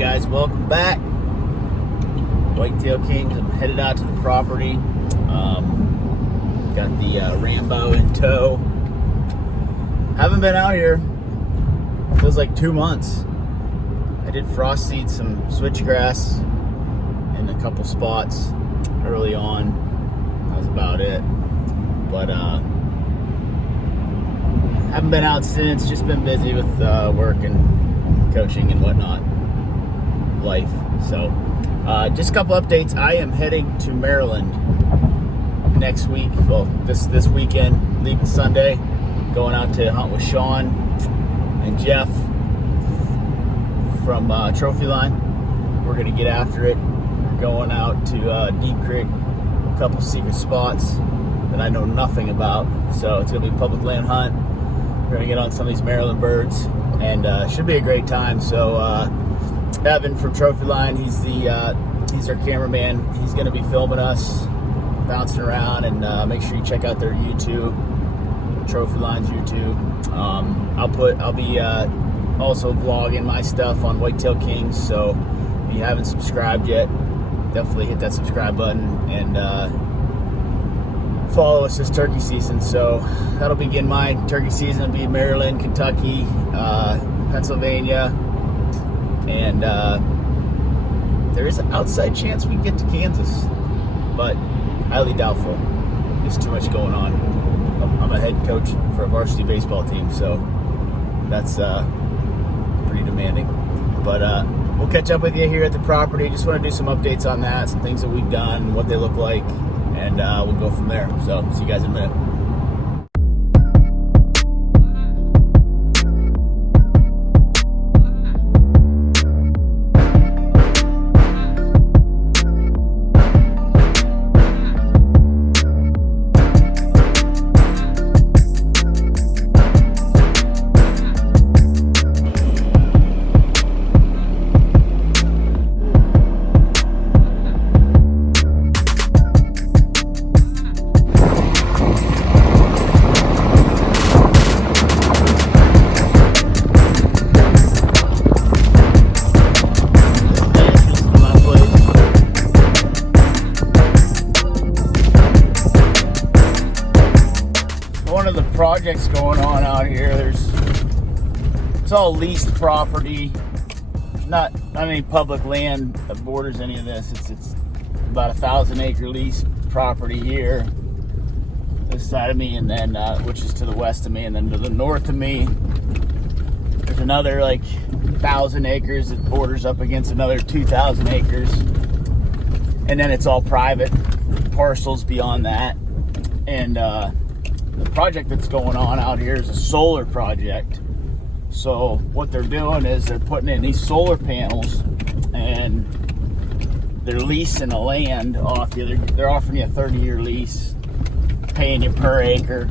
guys, welcome back. Whitetail Kings. I'm headed out to the property. Got the Rambo in tow. Haven't been out here, feels like 2 months. I did frost seed some switchgrass in a couple spots early on. That was about it. But haven't been out since, just been busy with work and coaching and whatnot, life. So just a couple updates. I am heading to Maryland next week. Well, this weekend, leaving Sunday, going out to hunt with Sean and Jeff from Trophy Line. We're gonna get after it. We're going out to Deep Creek, a couple secret spots that I know nothing about. So it's gonna be a public land hunt. We're gonna get on some of these Maryland birds, and should be a great time. So Evan from Trophy Line, he's our cameraman. He's gonna be filming us, bouncing around, and make sure you check out their YouTube, Trophy Line's YouTube. I'll be also vlogging my stuff on Whitetail Kings. So if you haven't subscribed yet, definitely hit that subscribe button and follow us this turkey season. So that'll begin my turkey season. It'll be Maryland, Kentucky, Pennsylvania, and there is an outside chance we can get to Kansas, but highly doubtful. There's too much going on. I'm a head coach for a varsity baseball team, so that's pretty demanding. But we'll catch up with you here at the property. Just want to do some updates on that, some things that we've done, what they look like, and we'll go from there. So see you guys in a minute. One of the projects going on out here, it's all leased property, not any public land that borders any of this. It's about 1,000-acre leased property here, this side of me, and then which is to the west of me, and then to the north of me there's another like 1,000 acres that borders up against another 2,000 acres, and then it's all private parcels beyond that. And the project that's going on out here is a solar project. So what they're doing is they're putting in these solar panels, and they're leasing the land off you. They're offering you a 30-year lease, paying you per acre.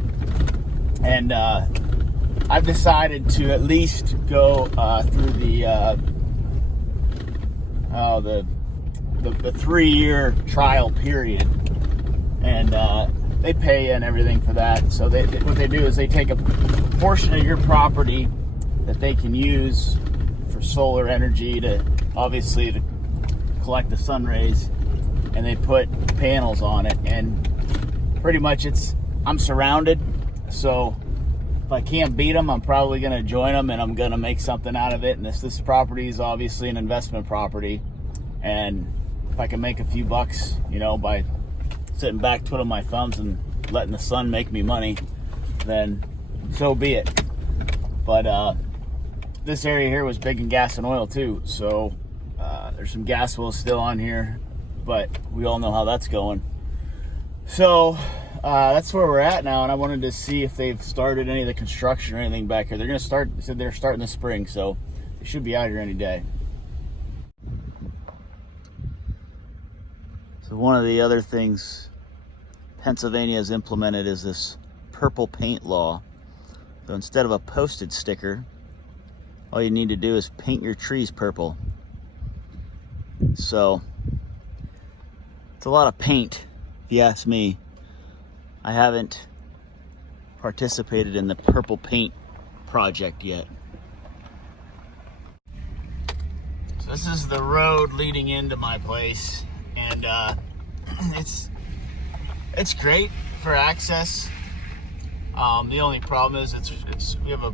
And I've decided to at least go through the 3-year trial period, and they pay you and everything for that. So what they do is they take a portion of your property that they can use for solar energy to collect the sun rays, and they put panels on it. And pretty much I'm surrounded, so if I can't beat them, I'm probably going to join them, and I'm going to make something out of it. And this property is obviously an investment property, and if I can make a few bucks, by sitting back twiddling my thumbs and letting the sun make me money, then so be it. But this area here was big in gas and oil too, so there's some gas wells still on here, but we all know how that's going. So that's where we're at now, and I wanted to see if they've started any of the construction or anything back here. They're starting this spring, so they should be out here any day. So one of the other things Pennsylvania has implemented is this purple paint law. So instead of a postage sticker, all you need to do is paint your trees purple. So it's a lot of paint, if you ask me. I haven't participated in the purple paint project yet. So This is the road leading into my place, and it's great for access. The only problem is we have a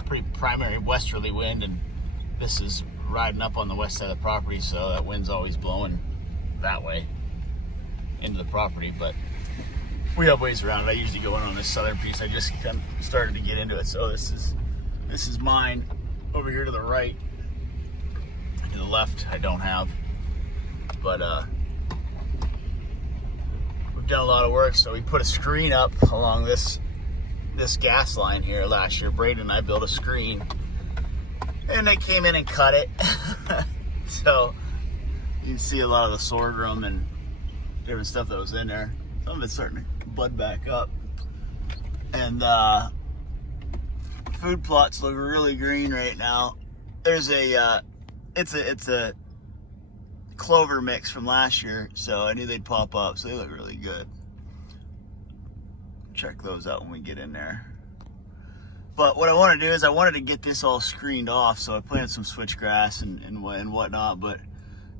pretty primary westerly wind, and this is riding up on the west side of the property, so that wind's always blowing that way into the property. But we have ways around it. I usually go in on this southern piece. I just kind of started to get into it, so this is mine over here to the right. To the left I don't have, but we've done a lot of work. So we put a screen up along this gas line here last year. Braden and I built a screen, and they came in and cut it. So you can see a lot of the sorghum and different stuff that was in there. Some of it's starting to bud back up, and food plots look really green right now. There's it's a clover mix from last year, so I knew they'd pop up, so they look really good. Check those out when we get in there. But what I want to do is I wanted to get this all screened off, so I planted some switchgrass and whatnot, but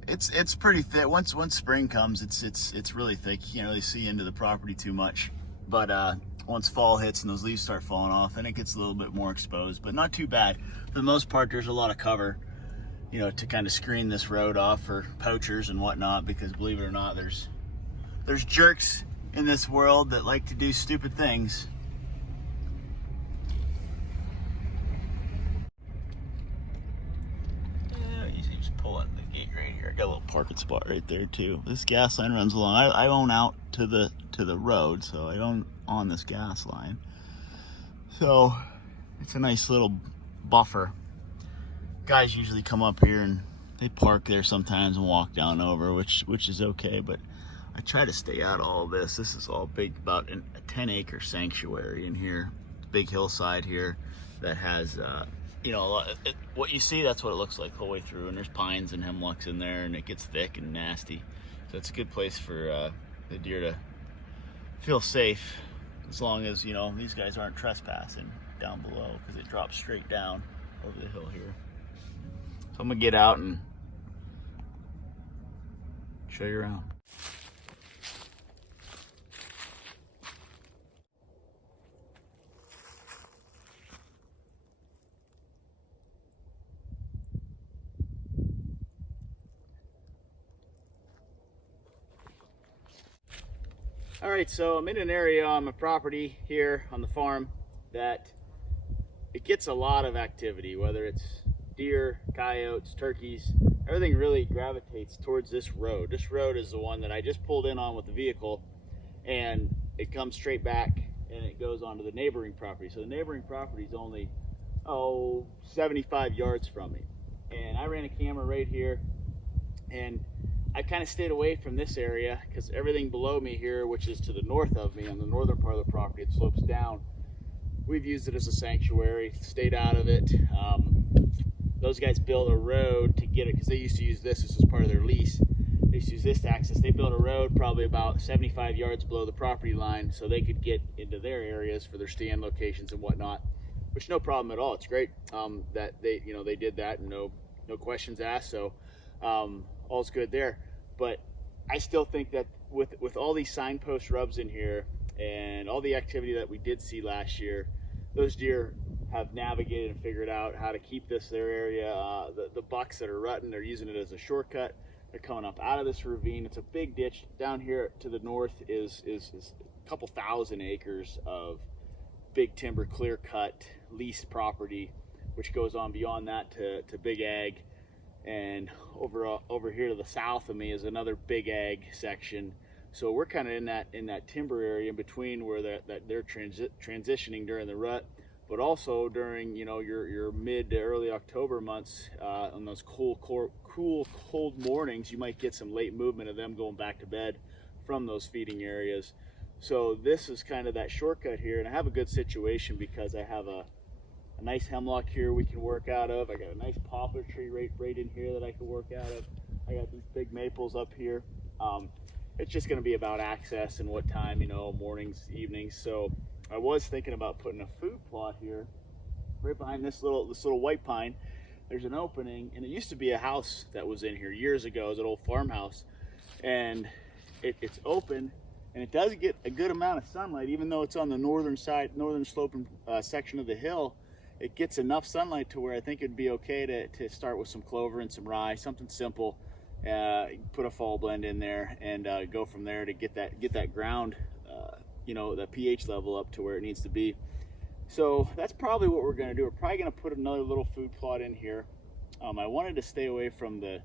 it's pretty thick. Once spring comes, it's really thick. You can't really see into the property too much. But once fall hits and those leaves start falling off, then it gets a little bit more exposed, but not too bad. For the most part, there's a lot of cover, to kind of screen this road off for poachers and whatnot, because believe it or not, there's jerks in this world that like to do stupid things. Yeah, you just pull in the gate right here. I got a little parking spot right there too. This gas line runs along. I own out to the road, so I own on this gas line. So it's a nice little buffer. Guys usually come up here and they park there sometimes and walk down over, which is okay, but I try to stay out of all of this. This is all big, about a 10-acre sanctuary in here, big hillside here that has a lot. What you see, that's what it looks like the whole way through, and there's pines and hemlocks in there, and it gets thick and nasty, so it's a good place for the deer to feel safe, as long as these guys aren't trespassing down below, because it drops straight down over the hill here. So I'm gonna get out and show you around. All right, so I'm in an area on my property here on the farm that it gets a lot of activity, whether it's deer, coyotes, turkeys. Everything really gravitates towards this road. This road is the one that I just pulled in on with the vehicle, and it comes straight back and it goes onto the neighboring property. So the neighboring property is only 75 yards from me, and I ran a camera right here, and I kind of stayed away from this area because everything below me here, which is to the north of me on the northern part of the property, it slopes down. We've used it as a sanctuary, stayed out of it. Those guys built a road to get it, because they used to use this as part of their lease. They used to use this to access. They built a road probably about 75 yards below the property line so they could get into their areas for their stand locations and whatnot, which no problem at all. It's great that they did that, and no questions asked. So all's good there. But I still think that with all these signpost rubs in here and all the activity that we did see last year, those deer have navigated and figured out how to keep this their area. The bucks that are rutting, they're using it as a shortcut. They're coming up out of this ravine. It's a big ditch. Down here to the north is a couple thousand acres of big timber, clear cut, leased property, which goes on beyond that to big ag. And over here to the south of me is another big ag section. So we're kind of in that timber area in between, where they're transitioning during the rut, but also during your mid to early October months, on those cool cold mornings, you might get some late movement of them going back to bed from those feeding areas. So this is kind of that shortcut here, and I have a good situation because I have a nice hemlock here we can work out of. I got a nice poplar tree right in here that I can work out of. I got these big maples up here. It's just going to be about access and what time, mornings, evenings. So I was thinking about putting a food plot here right behind this little white pine. there's an opening, and it used to be a house that was in here years ago. It was an old farmhouse, and it's open, and it does get a good amount of sunlight, even though it's on the northern side, northern sloping section of the hill. It gets enough sunlight to where I think it'd be okay to start with some clover and some rye, something simple. Put a fall blend in there and go from there to get that ground, you know, that pH level up to where it needs to be. So that's probably what we're going to do. We're probably going to put another little food plot in here. I wanted to stay away from the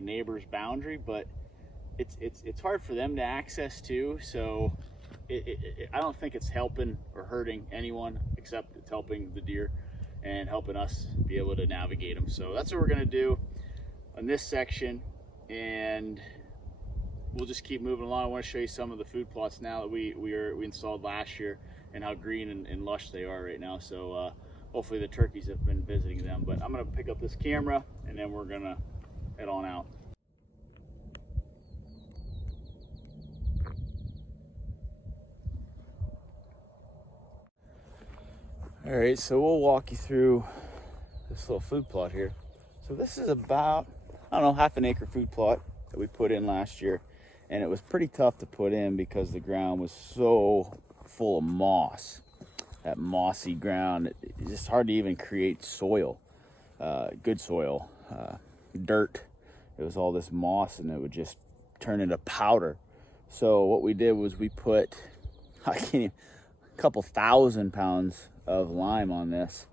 neighbor's boundary, but it's hard for them to access too. So I don't think it's helping or hurting anyone, except it's helping the deer and helping us be able to navigate them. So that's what we're going to do on this section, and we'll just keep moving along. I want to show you some of the food plots now that we installed last year, and how green and lush they are right now. So hopefully the turkeys have been visiting them. But I'm going to pick up this camera, and then we're going to head on out. All right, so we'll walk you through this little food plot here. So this is about, I don't know, half an acre food plot that we put in last year. And it was pretty tough to put in because the ground was so full of moss. That mossy ground, it's just hard to even create soil, good soil, dirt. It was all this moss, and it would just turn into powder. So what we did was we put, a couple 1,000 pounds of lime on this,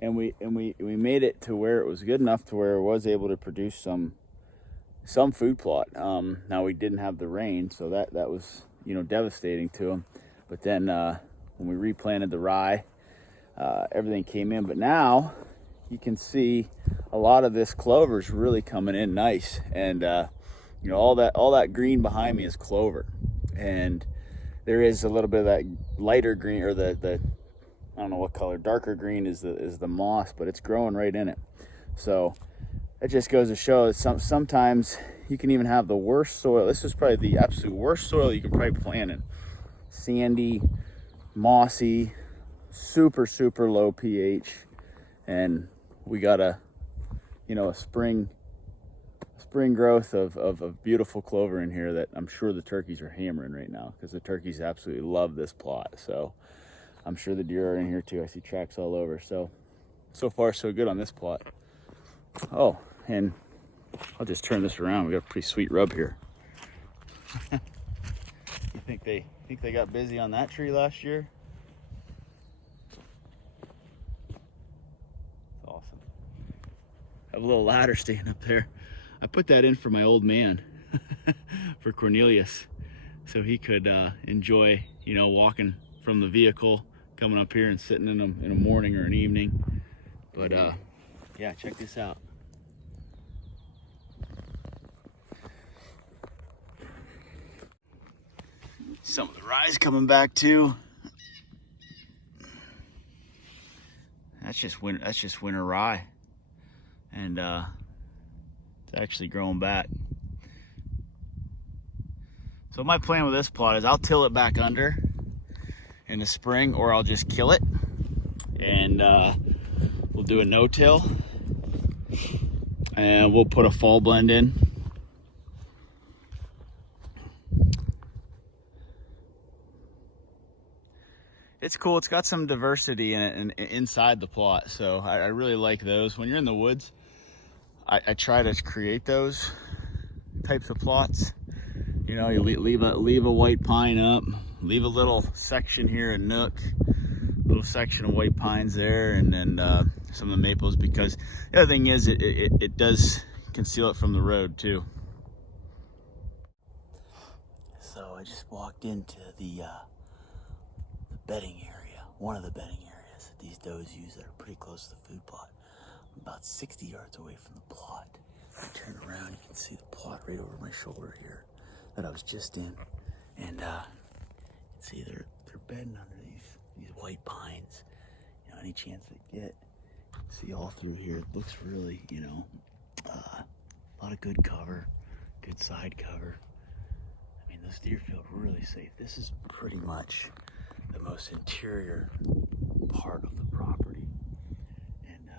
and we made it to where it was good enough to where it was able to produce some food plot. Now we didn't have the rain, so that was, you know, devastating to them. But then when we replanted the rye, everything came in. But now you can see a lot of this clover is really coming in nice, and you know, all that green behind me is clover, and there is a little bit of that lighter green, or the I don't know what color, darker green is the moss, but it's growing right in it. So it just goes to show that sometimes you can even have the worst soil. This is probably the absolute worst soil you can probably plant in. Sandy, mossy, super low pH, and we got a spring growth of beautiful clover in here that I'm sure the turkeys are hammering right now, because the turkeys absolutely love this plot. So I'm sure the deer are in here too. I see tracks all over. So far so good on this plot. Oh, and I'll just turn this around. We got a pretty sweet rub here. You think they got busy on that tree last year? It's awesome. I have a little ladder staying up there. I put that in for my old man, for Cornelius, so he could enjoy, you know, walking from the vehicle, coming up here and sitting in them in a morning or an evening. But yeah, check this out. Some of the rye's coming back too. That's just winter rye, and it's actually growing back. So my plan with this plot is I'll till it back under in the spring, or I'll just kill it, and we'll do a no-till, and we'll put a fall blend in. It's cool. It's got some diversity in it and inside the plot, so I really like those. When you're in the woods, I try to create those types of plots. You know, you leave a white pine up, leave a little section here, a nook, little section of white pines there, and then some of the maples, because the other thing is it does conceal it from the road too. So I just walked into the bedding area, one of the bedding areas that these does use that are pretty close to the food plot. I'm about 60 yards away from the plot. I turn around, you can see the plot right over my shoulder here that I was just in, and you can see they're bedding under these white pines. You know, any chance they get, see all through here. It looks really, you know, a lot of good cover, good side cover. I mean, those deer feel really safe. This is pretty much the most interior part of the property, and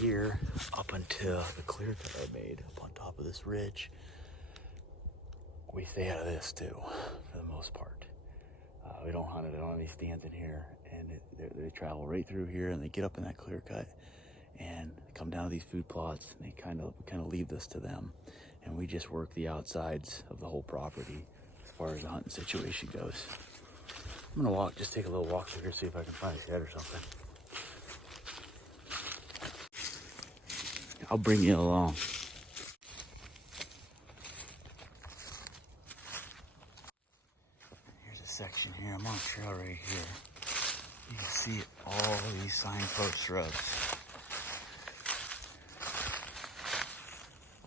here up until the clear cut I made up on top of this ridge. We stay out of this too, for the most part. We don't hunt it. I don't have any stands in here, and they travel right through here, and they get up in that clear cut, and come down to these food plots, and they kind of leave this to them, and we just work the outsides of the whole property as far as the hunting situation goes. I'm gonna just take a little walk through here, see if I can find a shed or something. I'll bring you along. Here's a section here. I'm on a trail right here. You can see all these signpost shrubs.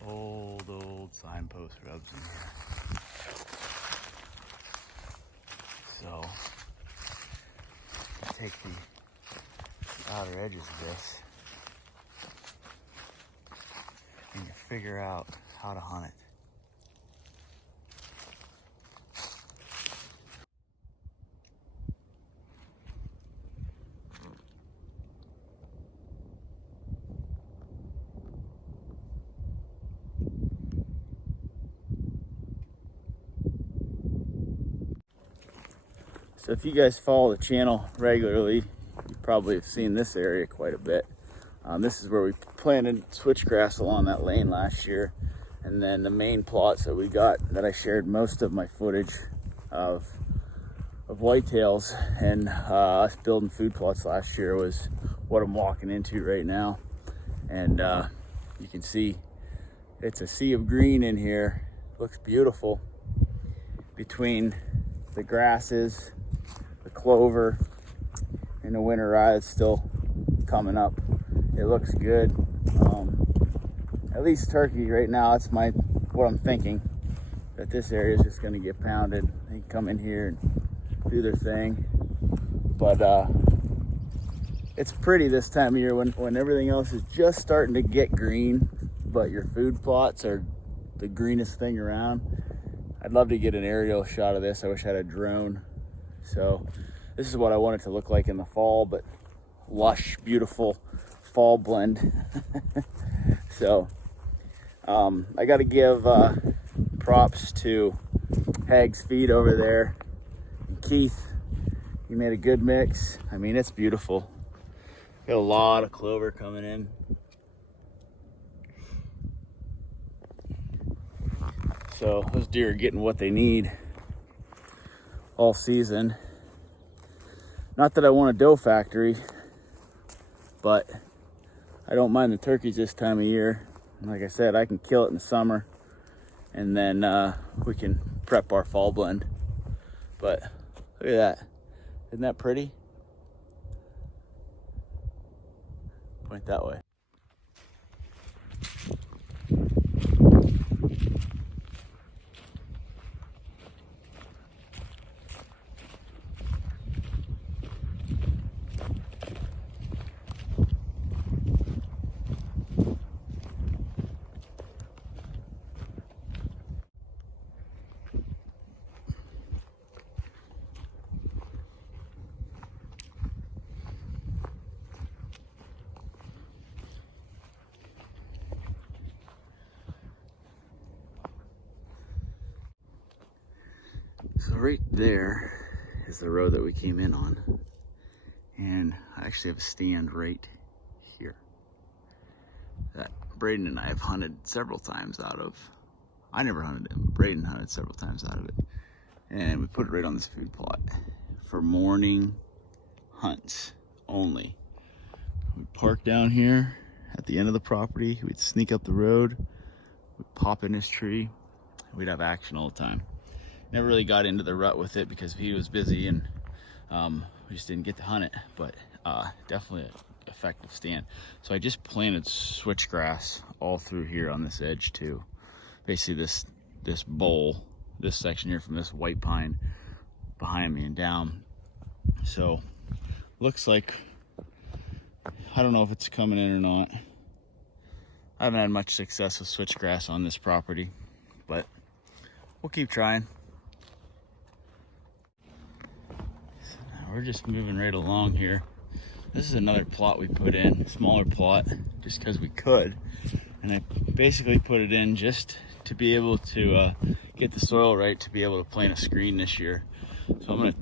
Old signpost shrubs in here. So, I take the outer edges of this and you figure out how to hunt it. So if you guys follow the channel regularly, you probably have seen this area quite a bit. This is where we planted switchgrass along that lane last year. And then the main plots that we got, that I shared most of my footage of whitetails and us building food plots last year, was what I'm walking into right now. And you can see it's a sea of green in here. Looks beautiful between the grasses, the clover, and the winter rye that's still coming up. It looks good. At least turkey right now, that's what I'm thinking, that this area is just going to get pounded. They can come in here and do their thing. But it's pretty this time of year when everything else is just starting to get green, but your food plots are the greenest thing around. I'd love to get an aerial shot of this. I wish I had a drone. So this is what I want it to look like in the fall, but lush, beautiful fall blend. So I got to give props to Hag's Feed over there, and Keith. He made a good mix. I mean, it's beautiful. Got a lot of clover coming in. So those deer are getting what they need all season. Not that I want a doe factory, but I don't mind the turkeys this time of year. And like I said, I can kill it in the summer, and then we can prep our fall blend. But look at that. Isn't that pretty? Point that way. So right there is the road that we came in on, and I actually have a stand right here that Braden and I have hunted several times out of. I never hunted it, but Braden hunted several times out of it, and we put it right on this food plot for morning hunts only. We'd park down here at the end of the property, we'd sneak up the road, we'd pop in this tree, we'd have action all the time. Never really got into the rut with it because he was busy, and we just didn't get to hunt it, but definitely an effective stand. So I just planted switchgrass all through here on this edge too. Basically this bowl, this section here from this white pine behind me and down. So looks like, I don't know if it's coming in or not. I haven't had much success with switchgrass on this property, but we'll keep trying. We're just moving right along here. This is another plot we put in, smaller plot, just because we could. And I basically put it in just to be able to get the soil right to be able to plant a screen this year. So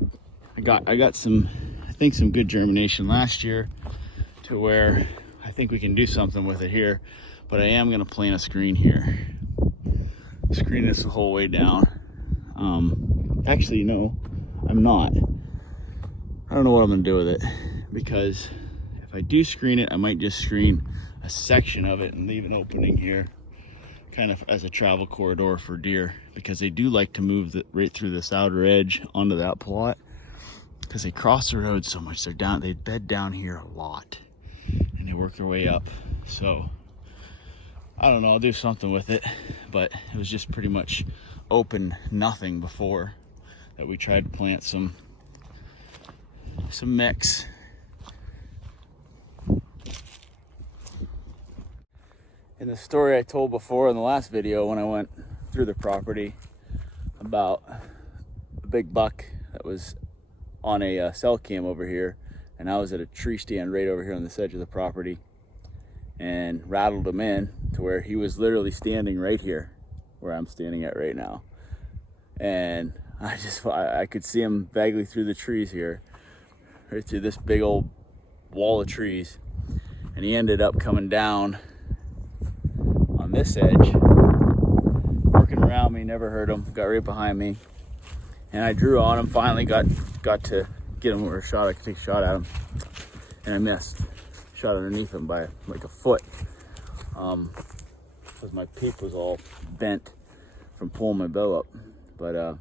I got some, I think some good germination last year to where I think we can do something with it here. But I am gonna plant a screen here. Screen this the whole way down. Actually, no, I'm not. I don't know what I'm gonna do with it, because if I do screen it, I might just screen a section of it and leave an opening here, kind of as a travel corridor for deer, because they do like to move right through this outer edge onto that plot, because they cross the road so much. They bed down here a lot, and they work their way up. So I don't know, I'll do something with it, but it was just pretty much open nothing before that we tried to plant some mix. In the story I told before in the last video when I went through the property about a big buck that was on a cell cam over here, and I was at a tree stand right over here on this edge of the property and rattled him in to where he was literally standing right here where I'm standing at right now. And I could see him vaguely through the trees here, right through this big old wall of trees. And he ended up coming down on this edge, working around me, never hurt him, got right behind me. And I drew on him, finally got to get him where I could take a shot at him. And I missed. Shot underneath him by like a foot. Because my peep was all bent from pulling my bow up. But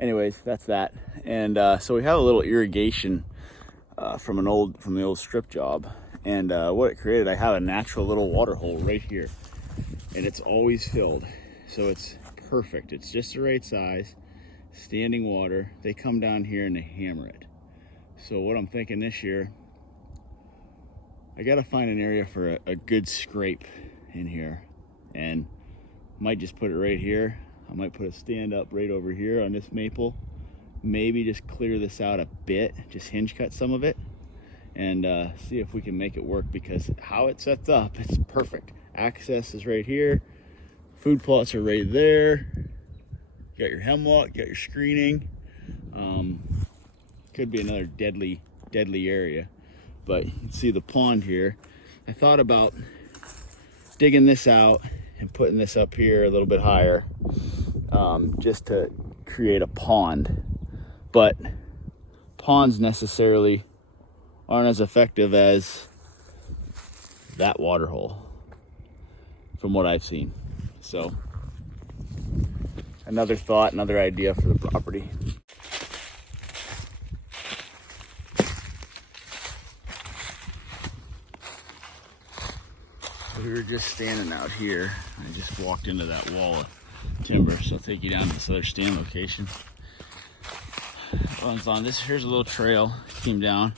anyways, that's that. And so we have a little irrigation from the old strip job. And what it created, I have a natural little water hole right here. And it's always filled. So it's perfect. It's just the right size. Standing water. They come down here and they hammer it. So what I'm thinking this year, I gotta find an area for a good scrape in here, and might just put it right here. I might put a stand up right over here on this maple, maybe just clear this out a bit, just hinge cut some of it, and see if we can make it work, because how it sets up, it's perfect. Access is right here, food plots are right there, you got your hemlock, you got your screening. Could be another deadly area. But you can see the pond here. I thought about digging this out and putting this up here a little bit higher, just to create a pond. But ponds necessarily aren't as effective as that water hole, from what I've seen. So another thought, another idea for the property. We were just standing out here. I just walked into that wall of timber, so I'll take you down to this other stand location. Here's a little trail. Came down.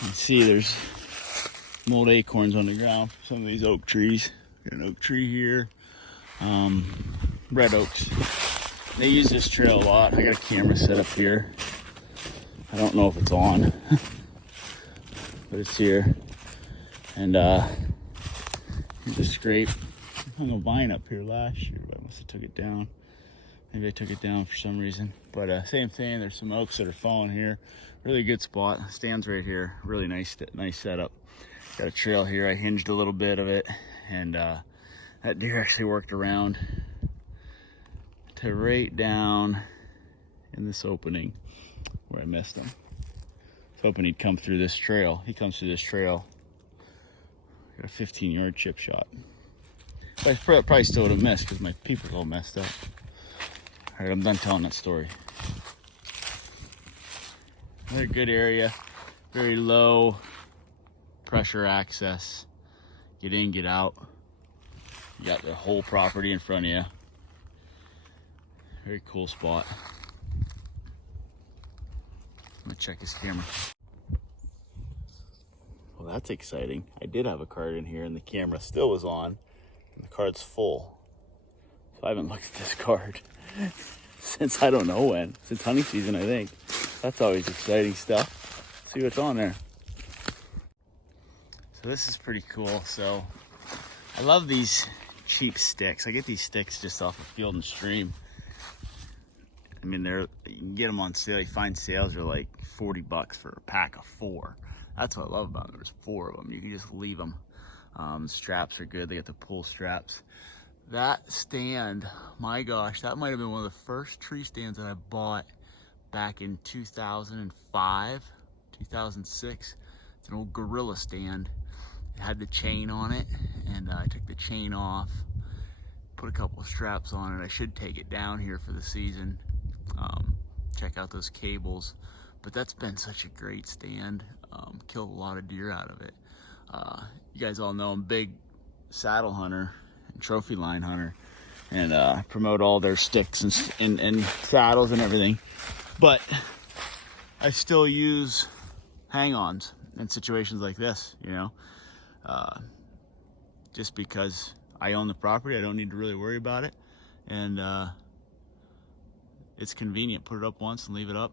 You can see there's mold acorns on the ground from some of these oak trees. Got an oak tree here. Red oaks. They use this trail a lot. I got a camera set up here. I don't know if it's on, but it's here. And here's a scrape. I hung a vine up here last year, but I must have took it down. Maybe I took it down for some reason. But same thing, there's some oaks that are falling here. Really good spot. Stands right here. Really nice setup. Got a trail here. I hinged a little bit of it, and that deer actually worked around to right down in this opening where I missed him. I was hoping he'd come through this trail. He comes through this trail. Got a 15-yard chip shot. But I probably still would have missed because my peep was all messed up. All right, I'm done telling that story. Another good area. Very low pressure access. Get in, get out. You got the whole property in front of you. Very cool spot. I'm gonna check his camera. Well, that's exciting. I did have a card in here and the camera still was on and the card's full. So I haven't looked at this card since I don't know when. Since hunting season, I think. That's always exciting stuff. Let's see what's on there. So this is pretty cool. So I love these cheap sticks. I get these sticks just off of Field and Stream. I mean, you can get them on sale. You find sales are like 40 bucks for a pack of 4. That's what I love about them. There's 4 of them. You can just leave them. Straps are good. They got the pull straps. That stand, my gosh, that might have been one of the first tree stands that I bought back in 2005, 2006. It's an old Gorilla stand. It had the chain on it, and I took the chain off, put a couple of straps on it. I should take it down here for the season. Check out those cables. But that's been such a great stand. Killed a lot of deer out of it. You guys all know I'm a big saddle hunter and trophy line hunter, and promote all their sticks and saddles and everything. But I still use hang-ons in situations like this, you know. Just because I own the property, I don't need to really worry about it, and it's convenient. Put it up once and leave it up.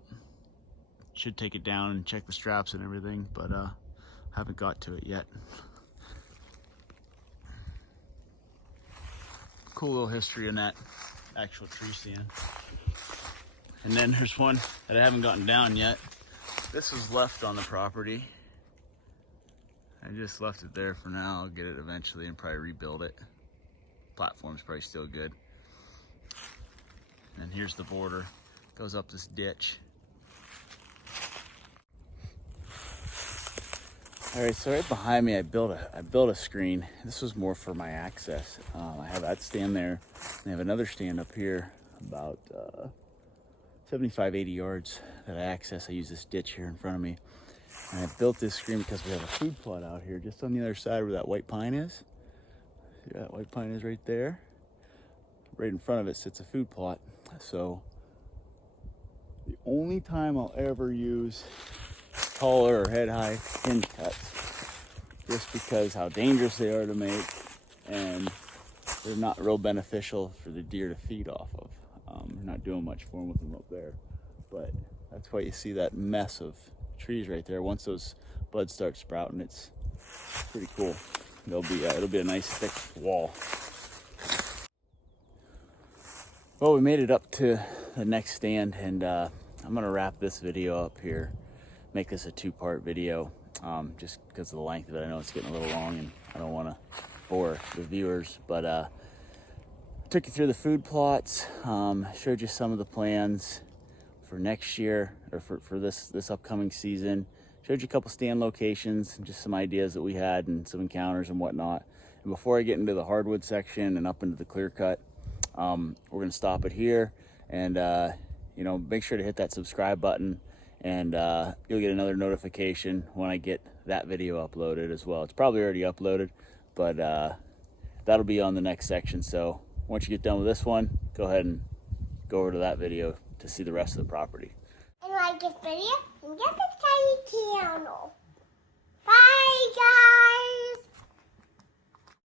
Should take it down and check the straps and everything, but haven't got to it yet. Cool little history in that actual tree stand. And then there's one that I haven't gotten down yet. This was left on the property. I just left it there for now. I'll get it eventually and probably rebuild it. Platform's probably still good. And here's the border. Goes up this ditch. All right, so right behind me, I built a screen. This was more for my access. I have that stand there, and I have another stand up here about 75, 80 yards that I access. I use this ditch here in front of me. And I built this screen because we have a food plot out here just on the other side where that white pine is. See where that white pine is right there? Right in front of it sits a food plot. So the only time I'll ever use taller or head-high hinge cuts, just because how dangerous they are to make, and they're not real beneficial for the deer to feed off of. We're not doing much for them with them up there, but that's why you see that mess of trees right there. Once those buds start sprouting, it's pretty cool. It'll be a nice thick wall. Well, we made it up to the next stand, and I'm gonna wrap this video up here. Make this a 2-part video, just because of the length of it. I know it's getting a little long, and I don't want to bore the viewers, but took you through the food plots, showed you some of the plans for next year, or for this upcoming season. Showed you a couple stand locations and just some ideas that we had and some encounters and whatnot. And before I get into the hardwood section and up into the clear cut, we're gonna stop it here, and you know, make sure to hit that subscribe button, and you'll get another notification when I get that video uploaded as well. It's probably already uploaded, but that'll be on the next section. So once you get done with this one, go ahead and go over to that video to see the rest of the property. And like this video and get the tiny channel. Bye guys!